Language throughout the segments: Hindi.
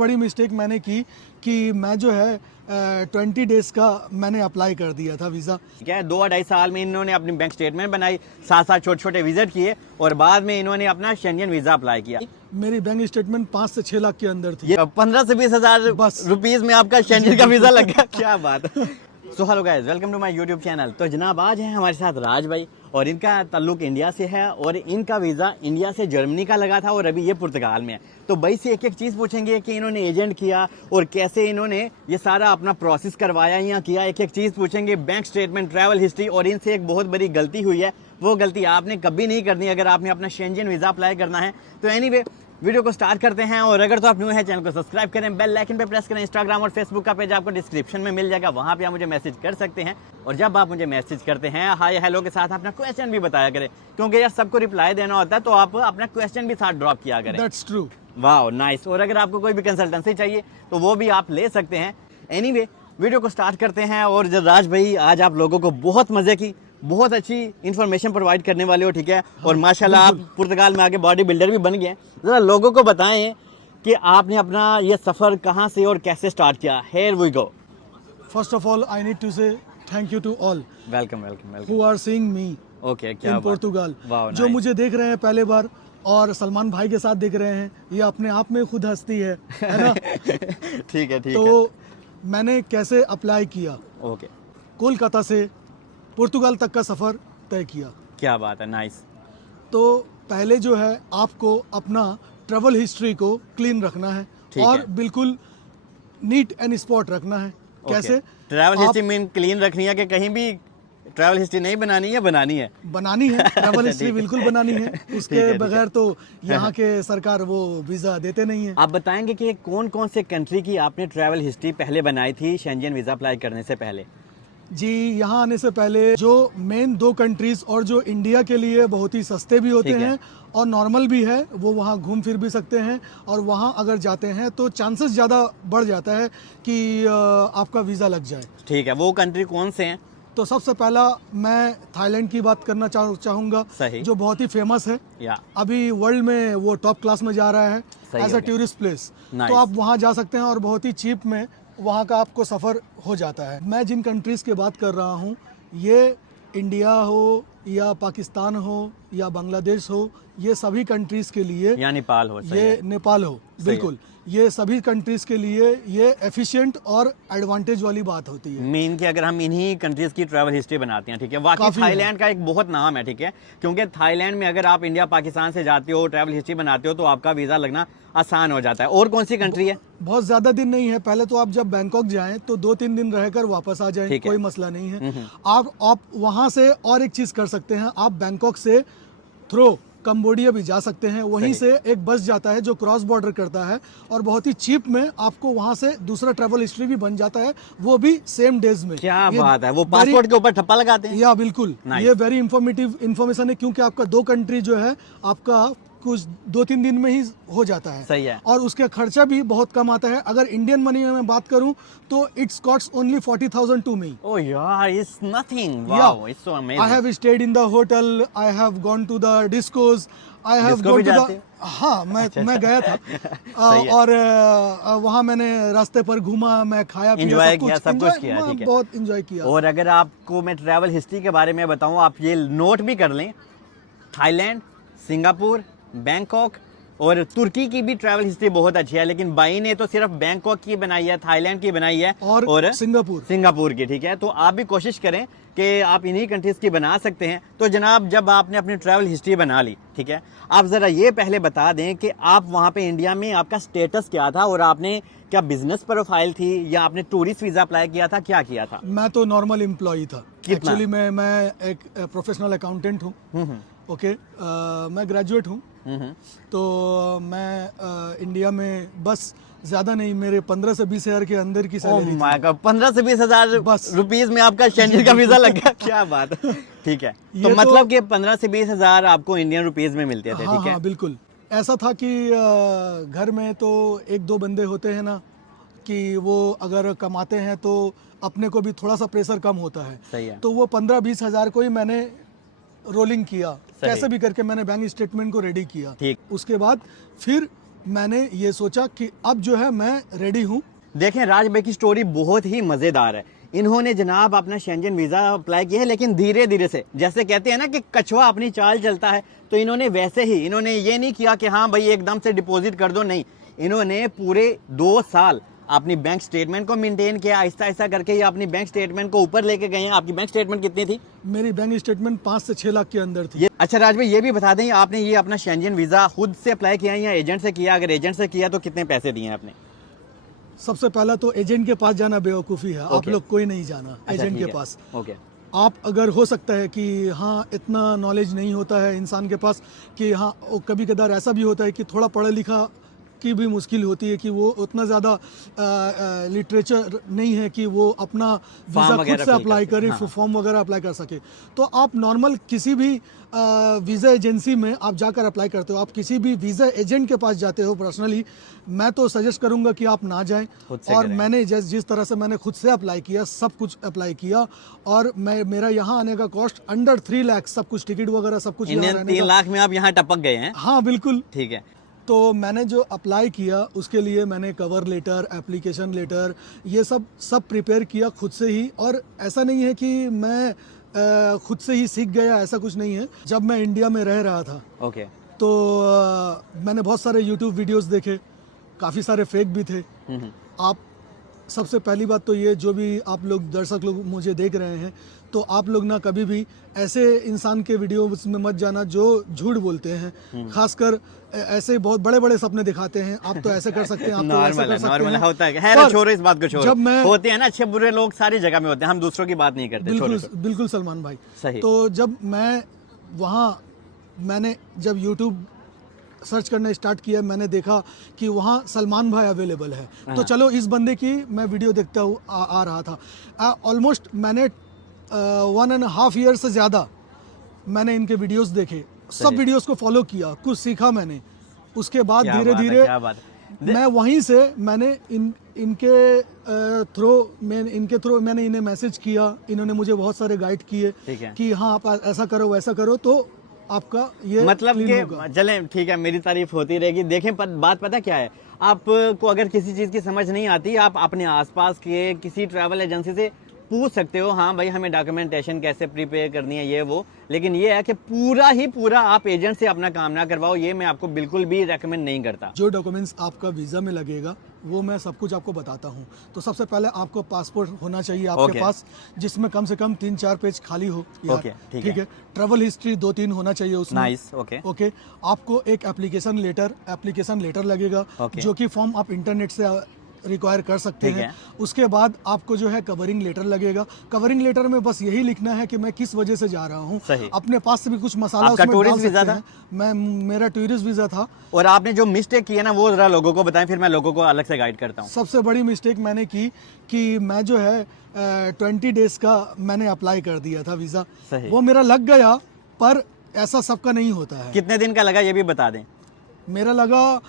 बड़ी मिस्टेक मैंने की कि मैं जो है 20 डेज का मैंने अप्लाई कर दिया था वीज़ा। क्या है 2-2.5 साल में इन्होंने अपनी बैंक स्टेटमेंट बनाई, साथ साथ छोटे छोटे विजिट किए और बाद में इन्होंने अपना शेंजन वीजा अप्लाई किया। मेरी बैंक स्टेटमेंट 5 से 6 लाख के अंदर थी। ये 15 से 20 हजार बस। रुपीज में आपका शेंजन का वीजा लग गया। क्या बात है। So hello guys, welcome to my YouTube channel. तो जनाब आज हैं हमारे साथ राज भाई और इनका ताल्लुक इंडिया से है और इनका वीज़ा इंडिया से जर्मनी का लगा था और अभी ये पुर्तगाल में है। तो भाई से एक एक चीज़ पूछेंगे कि इन्होंने एजेंट किया और कैसे इन्होंने ये सारा अपना प्रोसेस करवाया या किया, एक एक चीज़ पूछेंगे, बैंक स्टेटमेंट, ट्रैवल हिस्ट्री। और इनसे एक बहुत बड़ी गलती हुई है, वो गलती आपने कभी नहीं करनी अगर आपने अपना शेंजन वीज़ा अप्लाई करना है। तो एनीवे वीडियो को स्टार्ट करते हैं और अगर तो आप न्यू है चैनल को सब्सक्राइब करें, बेल आइकन पे प्रेस करें। इंस्टाग्राम और फेसबुक का पेज आपको डिस्क्रिप्शन में मिल जाएगा, वहाँ पे आप मुझे मैसेज कर सकते हैं। और जब आप मुझे मैसेज करते हैं हाय हेलो के साथ अपना क्वेश्चन भी बताया करें, क्योंकि यार सबको रिप्लाई देना होता है, तो आप अपना क्वेश्चन भी साथ ड्रॉप किया करें। That's true. वाह नाइस। और अगर आपको कोई भी कंसल्टेंसी चाहिए तो वो भी आप ले सकते हैं। एनीवे वीडियो को स्टार्ट करते हैं। और जब राज भाई आज आप लोगों को बहुत मज़े की बहुत अच्छी इन्फॉर्मेशन प्रोवाइड करने वाले हो, ठीक है। और माशाल्लाह आप पुर्तगाल में आके बॉडी बिल्डर भी बन गए। ज़रा लोगों को बताएं कि आपने अपना ये सफ़र कहाँ से और कैसे स्टार्ट किया। Here we go. First of all I need to say thank you to all welcome welcome welcome. Who are seeing me okay, क्या इन पोर्तुगाल। वाह, जो मुझे देख रहे हैं पहले बार और सलमान भाई के साथ देख रहे हैं, ये अपने आप में खुद हंसती है ना। ठीक है ठीक है। तो मैंने कैसे अप्लाई किया, ओके, कोलकाता से पुर्तगाल तक का सफ़र तय किया। क्या बात है, नाइस। तो पहले जो है आपको अपना ट्रैवल हिस्ट्री को क्लीन रखना है ठीक और है। बिल्कुल नीट एंड स्पॉट रखना है। कैसे? ट्रैवल आप हिस्ट्री मीन क्लीन रखनी है कि कहीं भी ट्रैवल हिस्ट्री नहीं बनानी है, बनानी है? बनानी है, ट्रैवल अच्छा, हिस्ट्री ठीक है। बिल्कुल बनानी है। ठीक उसके है, ठीक बगैर तो यहाँ के सरकार वो वीज़ा देते नहीं है। आप बताएंगे कि कौन कौन से कंट्री की आपने ट्रैवल हिस्ट्री पहले बनाई थी शेंजन वीज़ा अप्लाई करने से पहले? जी, यहाँ आने से पहले जो मेन 2 कंट्रीज़ और जो इंडिया के लिए बहुत ही सस्ते भी होते ठीक है। हैं और नॉर्मल भी है, वो वहाँ घूम फिर भी सकते हैं। और वहाँ अगर जाते हैं तो चांसेस ज़्यादा बढ़ जाता है कि आपका वीज़ा लग जाए। ठीक है, वो कंट्री कौन से हैं? तो सबसे पहला मैं थाईलैंड की बात करना चाहूँगा, सही। जो बहुत ही फेमस है। या अभी वर्ल्ड में वो टॉप क्लास में जा रहा है सही एज हो अ गया। Tourist place. Nice। तो आप वहाँ जा सकते हैं और बहुत ही चीप में वहाँ का आपको सफ़र हो जाता है। मैं जिन कंट्रीज़ की बात कर रहा हूँ, ये इंडिया हो या पाकिस्तान हो या बांग्लादेश हो, ये सभी कंट्रीज़ के लिए, या नेपाल हो, सही ये है। नेपाल हो, है। बिल्कुल, ये सभी कंट्रीज़ के लिए ये एफिशिएंट और एडवांटेज वाली बात होती है। मीन कि अगर हम इन्हीं कंट्रीज की ट्रैवल हिस्ट्री बनाते हैं, ठीक है। वाकई काफ़ी है। थाईलैंड का एक बहुत नाम है, ठीक है, क्योंकि थाईलैंड में अगर आप इंडिया पाकिस्तान से जाते हो, ट्रैवल हिस्ट्री बनाते हो, तो आपका वीज़ा लगना आसान हो जाता है। और कौन सी कंट्री है? बहुत ज़्यादा दिन नहीं है। पहले तो आप जब बैंकॉक जाएं तो 2-3 दिन रहकर वापस आ जाएं, ठीक है। कोई मसला नहीं है। आप वहाँ से और एक चीज़ कर सकते हैं, आप बैंकॉक से थ्रो कंबोडिया भी जा सकते हैं। वहीं से एक बस जाता है जो क्रॉस बॉर्डर करता है और बहुत ही चीप में आपको वहाँ से दूसरा ट्रैवल हिस्ट्री भी बन जाता है, वो भी सेम डेज में। क्या ये बात है, वो very- पासपोर्ट के ऊपर ठप्पा लगाते हैं? या बिल्कुल, Nice। ये वेरी इंफॉर्मेटिव इंफॉर्मेशन है, क्योंकि आपका 2 कंट्री जो है आपका कुछ 2-3 दिन में ही हो जाता है। सही है। और उसका खर्चा भी बहुत कम आता है। अगर इंडियन मनी में मैं बात करूं तो it's cost only 40,000 to me. Oh यार, it's nothing. Wow, it's so I amazing. Have stayed in the hotel, I have gone to the discos, I have disco gone भी टू जाते द, हैं? हाँ मैं गया था। सही है। और वहाँ मैंने रास्ते पर घूमा, मैं खाया पिया, Enjoy सब किया, कुछ सब कुछ किया, ठीक है। बहुत इंजॉय किया। और अगर आपको मैं ट्रैवल हिस्ट्री के बारे में बताऊं, आप ये नोट भी कर लें, थाईलैंड, सिंगापुर, बैंकॉक और तुर्की की भी ट्रैवल हिस्ट्री बहुत अच्छी है। लेकिन बाई ने तो सिर्फ बैंकॉक की बनाई है, थाईलैंड की बनाई है और सिंगापुर की, ठीक है। तो आप भी कोशिश करें कि आप इन्हीं कंट्रीज की बना सकते हैं। तो जनाब, जब आपने अपनी ट्रैवल हिस्ट्री बना ली, ठीक है, आप ज़रा ये पहले बता दें कि आप वहाँ पे इंडिया में आपका स्टेटस क्या था और आपने क्या बिजनेस प्रोफाइल थी या आपने टूरिस्ट वीज़ा अप्लाई किया था, क्या किया था? मैं तो नॉर्मल एम्प्लॉई था। कितना? एक्चुअली मैं एक प्रोफेशनल अकाउंटेंट हूँ। ओके, मैं ग्रेजुएट हूँ। तो मैं इंडिया में बस ज़्यादा नहीं, मेरे 15 से 20 हज़ार के अंदर की सैलरी माय गॉड, 15 से 20 हजार बस। रुपीज में आपका शेंजन का वीजा लग गया। क्या बात है, ठीक है। तो ये मतलब कि 15 से 20 हजार आपको इंडियन रुपीज में मिलते थे, हाँ ठीक है। हाँ बिल्कुल। ऐसा था कि घर में तो 1-2 बंदे होते हैं ना, कि वो अगर कमाते हैं तो अपने को भी थोड़ा सा प्रेशर कम होता है। सही है। तो वो 15-20 हज़ार को ही मैंने रोलिंग किया, कैसे भी करके मैंने बैंक स्टेटमेंट को रेडी किया। ठीक। उसके बाद फिर मैंने ये सोचा कि अब जो है मैं रेडी हूँ। देखें राज भाई की स्टोरी बहुत ही मजेदार है। इन्होंने जनाब अपना शेंजन वीजा अप्लाई किया है, लेकिन धीरे धीरे से, जैसे कहते हैं ना कि कछुआ अपनी चाल चलता है, तो इन्होंने वैसे ही, इन्होंने ये नहीं किया कि हाँ भाई एकदम से डिपॉजिट कर दो, नहीं, इन्होंने पूरे 2 साल अपनी बैंक स्टेटमेंट को मेंटेन किया, आहिस्ता आहिस्ता करके ये अपनी बैंक स्टेटमेंट को ऊपर लेके गए हैं। आपकी बैंक स्टेटमेंट कितनी थी? मेरी बैंक स्टेटमेंट 5 से 6 लाख के अंदर थी। अच्छा राज भाई ये भी बता दें, आपने ये अपना शेंजन वीजा खुद से अप्लाई किया है या एजेंट से किया? अगर एजेंट से किया तो कितने पैसे दिए आपने? सबसे पहला तो एजेंट के पास जाना बेवकूफ़ी है। आप Okay. लोग कोई नहीं जाना एजेंट ठीक के है। पास। ओके। आप अगर हो सकता है कि हाँ इतना नॉलेज नहीं होता है इंसान के पास कि हाँ, कभी कदार ऐसा भी होता है कि थोड़ा पढ़ा लिखा की भी मुश्किल होती है कि वो उतना ज़्यादा लिटरेचर नहीं है कि वो अपना वीज़ा खुद वगैरह से fill अप्लाई कर सके। करे, हाँ। फॉर्म वगैरह अप्लाई कर सके। तो आप नॉर्मल किसी भी वीज़ा एजेंसी में आप जाकर अप्लाई करते हो, आप किसी भी वीज़ा एजेंट के पास जाते हो पर्सनली, मैं तो सजेस्ट करूंगा कि आप ना जाएं। खुद से और करें। मैंने जिस तरह से मैंने खुद से अप्लाई किया, सब कुछ अप्लाई किया, और मेरा यहाँ आने का कॉस्ट अंडर 3 लाख, सब कुछ टिकट वगैरह सब कुछ यहाँ इंडियन रहने 3 का। लाख में आप यहाँ टपक गए हैं। हाँ बिल्कुल। ठीक है। तो मैंने जो अप्लाई किया उसके लिए मैंने कवर लेटर, एप्लीकेशन लेटर, ये सब प्रिपेयर किया खुद से ही। और ऐसा नहीं है कि मैं खुद से ही सीख गया, ऐसा कुछ नहीं है। जब मैं इंडिया में रह रहा था ओके। तो मैंने बहुत सारे यूट्यूब वीडियोस देखे, काफ़ी सारे फेक भी थे। आप सबसे पहली बात तो ये, जो भी आप लोग दर्शक लोग मुझे देख रहे हैं, तो आप लोग ना कभी भी ऐसे इंसान के वीडियो में मत जाना जो झूठ बोलते हैं। खासकर ऐसे बहुत बड़े बड़े सपने दिखाते हैं, आप तो ऐसे कर सकते हैं, आप तो ऐसा कर सकते नॉर्मल हैं। होता है। पर छोड़ो इस बात को, छोड़ो। जब मैं होते हैं ना अच्छे बुरे लोग, सारी जगह में होते हैं, हम दूसरों की बात नहीं करते। छोड़ो। बिल्कुल सलमान भाई, सही। तो जब मैं वहाँ, मैंने जब यूट्यूब सर्च करना स्टार्ट किया, मैंने देखा कि वहाँ सलमान भाई अवेलेबल है। तो चलो इस बंदे की मैं वीडियो देखता हूँ, आ रहा था। ऑलमोस्ट मैंने 1.5 ईयर से ज़्यादा मैंने इनके वीडियोस देखे, सब वीडियोस को फॉलो किया, कुछ सीखा मैंने। उसके बाद धीरे धीरे मैं वहीं से मैंने इनके थ्रू मैंने इन्हें मैसेज किया। इन्होंने मुझे बहुत सारे गाइड किए कि हाँ आप ऐसा करो वैसा करो, तो आपका ये मतलब कि चलें ठीक है, मेरी तारीफ होती रहेगी। देखें बात पता क्या है, आपको अगर किसी चीज़ की समझ नहीं आती, आप अपने आसपास के किसी ट्रैवल एजेंसी से पूछ सकते हो, हाँ भाई हमें डॉक्यूमेंटेशन कैसे प्रिपेयर करनी है, ये वो। लेकिन ये है कि पूरा आप एजेंट से अपना काम ना करवाओ, ये मैं आपको बिल्कुल भी रेकमेंड नहीं करता। जो डॉक्यूमेंट्स आपका वीज़ा में लगेगा वो मैं सब कुछ आपको बताता हूँ। तो सबसे पहले आपको पासपोर्ट होना चाहिए आपके पास, जिसमें कम से कम 3-4 पेज खाली हो। ठीक है। ट्रैवल हिस्ट्री 2-3 होना चाहिए उसमें। नाइस। ओके। आपको एक एप्लीकेशन लेटर लगेगा, जो कि फॉर्म आप इंटरनेट से रिक्वायर कर सकते हैं। उसके बाद आपको जो है कवरिंग लेटर लगेगा। कवरिंग लेटर में बस यही लिखना है कि मैं किस वजह से जा रहा हूँ। अपने पास से भी कुछ मसाला उसमें डाल सकते हैं। मेरा टूरिस्ट वीज़ा था। और आपने जो मिस्टेक किया ना, वो जरा लोगों को बताएं, फिर मैं लोगों को अलग से गाइड करता हूँ। सबसे बड़ी मिस्टेक मैंने की कि मैं जो है 20 डेज का मैंने अप्लाई कर दिया था वीज़ा। वो मेरा लग गया, पर ऐसा सबका नहीं होता है। कितने दिन का लगा ये भी बता दें? मेरा लगा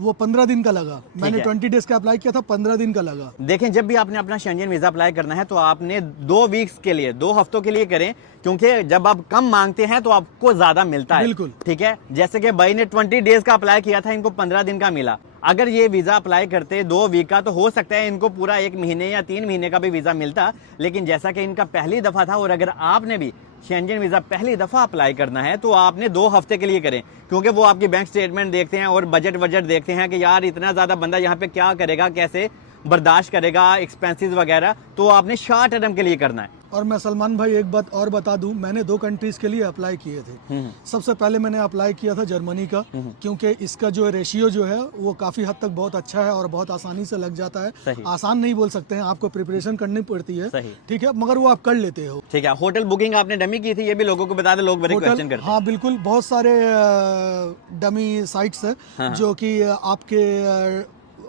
वो 15 दिन का लगा। मैंने 20 डेज का अप्लाई किया था, 15 दिन का लगा। देखें, जब भी आपने अपना शेंजन वीजा अप्लाई करना है तो आपने 2 वीक्स के लिए, 2 हफ्तों के लिए करें, क्योंकि जब आप कम मांगते हैं तो आपको ज्यादा मिलता है। बिल्कुल। ठीक है। जैसे कि भाई ने 20 डेज का अप्लाई किया था, इनको 15 दिन का मिला। अगर ये वीजा अप्लाई करते 2 वीक का, तो हो सकता है इनको पूरा 1 महीने या 3 महीने का भी वीजा मिलता। लेकिन जैसा कि इनका पहली दफा था, और अगर आपने भी शेंजन वीजा पहली दफा अप्लाई करना है तो आपने 2 हफ्ते के लिए करें, क्योंकि वो आपकी बैंक स्टेटमेंट देखते हैं और बजट देखते हैं कि यार इतना ज्यादा बंदा यहाँ पे क्या करेगा, कैसे बर्दाश्त करेगा एक्सपेंसेस वगैरह। तो आपने शॉर्ट टर्म के लिए करना है। और मैं सलमान भाई एक बात और बता दूं, मैंने 2 कंट्रीज के लिए अप्लाई किए थे। सबसे पहले मैंने अप्लाई किया था जर्मनी का, क्योंकि इसका जो रेशियो जो है वो काफ़ी हद तक बहुत अच्छा है और बहुत आसानी से लग जाता है। आसान नहीं बोल सकते हैं, आपको प्रिपरेशन करनी पड़ती है। ठीक है, मगर वो आप कर लेते हो। ठीक है। होटल बुकिंग आपने डमी की थी, ये भी लोगों को बता दे, लोग बड़े क्वेश्चन करते हैं। हाँ बिल्कुल, बहुत सारे डमी साइट्स है जो कि आपके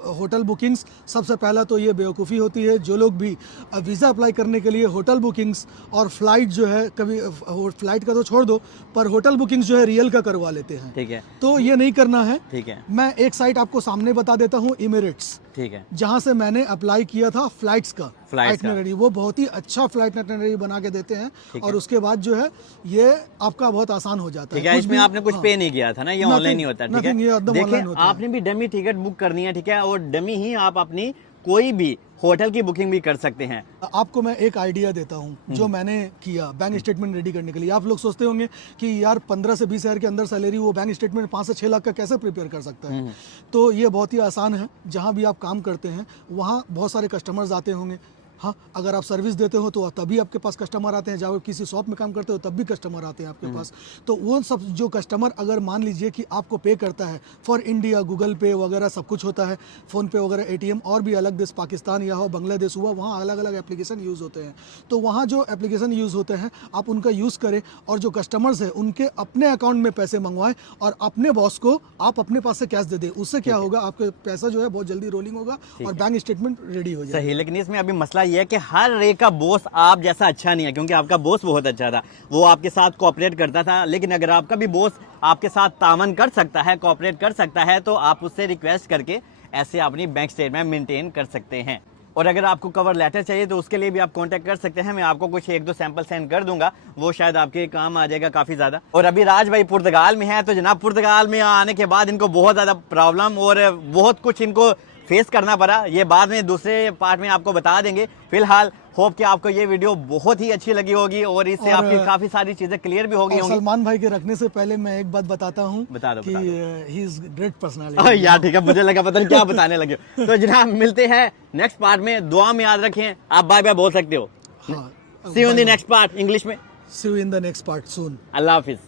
होटल बुकिंग्स, सबसे पहला तो ये बेवकूफ़ी होती है जो लोग भी वीज़ा अप्लाई करने के लिए होटल बुकिंग्स और फ्लाइट जो है, कभी फ्लाइट का तो छोड़ दो, पर होटल बुकिंग्स जो है रियल का करवा लेते हैं। ठीक है, तो ये नहीं करना है। ठीक है, मैं एक साइट आपको सामने बता देता हूँ, इमिरेट्स, ठीक है, जहाँ से मैंने अप्लाई किया था फ्लाइट्स का फ्लाइट्स का। आइटनरी। वो बहुत ही अच्छा फ्लाइट आइटनरी बना के देते हैं ठीक और है। उसके बाद जो है ये आपका बहुत आसान हो जाता ठीक है। है, कुछ इसमें भी- आपने कुछ हाँ। पे नहीं किया था ना, ये Nothing, ऑनलाइन ही होता है। ठीक nothing, ये है, एकदम देखिए online होता है। आपने भी डमी टिकट बुक करनी है, ठीक है, और डमी ही आप अपनी कोई भी होटल की बुकिंग भी कर सकते हैं। आपको मैं एक आइडिया देता हूँ जो मैंने किया बैंक स्टेटमेंट रेडी करने के लिए। आप लोग सोचते होंगे कि यार 15 से 20 हज़ार के अंदर सैलरी, वो बैंक स्टेटमेंट 5 से 6 लाख का कैसे प्रिपेयर कर सकता है। तो ये बहुत ही आसान है। जहाँ भी आप काम करते हैं वहाँ बहुत सारे कस्टमर्स आते होंगे। हाँ, अगर आप सर्विस देते हो तो तभी आपके पास कस्टमर आते हैं। जब आप किसी शॉप में काम करते हो तब भी कस्टमर आते हैं आपके पास। तो वो सब जो कस्टमर अगर मान लीजिए कि आपको पे करता है फॉर इंडिया, गूगल पे वगैरह सब कुछ होता है, फ़ोन पे वगैरह, एटीएम, और भी अलग देश, पाकिस्तान या हो बांग्लादेश हुआ, वहाँ अलग अलग एप्लीकेशन यूज़ होते हैं। तो वहाँ जो एप्लीकेशन यूज़ होते हैं आप उनका यूज़ करें और जो कस्टमर्स हैं उनके अपने अकाउंट में पैसे मंगवाएं और अपने बॉस को आप अपने पास से कैश दे दें। उससे क्या होगा, आपके पैसा जो है बहुत जल्दी रोलिंग होगा और बैंक स्टेटमेंट रेडी हो जाएगा। सही, लेकिन इसमें अभी मसला ये है कि हर एक का बॉस आप जैसा अच्छा नहीं है, क्योंकि आपका बॉस बहुत अच्छा था, वो आपके साथ कोऑपरेट करता था। लेकिन अगर आपका भी बॉस आपके साथ तावन कर सकता है, कोऑपरेट कर सकता है, तो आप उससे रिक्वेस्ट करके ऐसे अपनी बैंक स्टेटमेंट मेंटेन कर सकते हैं। और अगर आपको कवर लेटर चाहिए तो उसके लिए भी आप कांटेक्ट कर सकते हैं। मैं आपको कुछ 1-2 सैंपल सेंड कर दूंगा, वो शायद आपके काम आ जाएगा काफ़ी ज़्यादा। और अभी राज भाई पुर्तगाल में है, तो जनाब पुर्तगाल में आने के बाद इनको बहुत ज़्यादा प्रॉब्लम और बहुत कुछ इनको फेस करना पड़ा। ये बाद में दूसरे पार्ट में आपको बता देंगे। फिलहाल होप कि आपको ये वीडियो बहुत ही अच्छी लगी होगी और इससे और आपकी काफ़ी सारी चीज़ें क्लियर भी हो गई और होंगी। सलमान भाई के रखने से पहले मैं एक बात बताता हूँ बता दो, कि बता दो। He is great personality. यार ठीक है, मुझे लगा पता नहीं क्या बताने लगे। तो जनाब मिलते हैं नेक्स्ट पार्ट में। दुआ में याद रखें, आप बाय बाय बोल सकते हो। हाँ, see you in the next part English में। See you in the next part soon. अल्लाह हाफिज।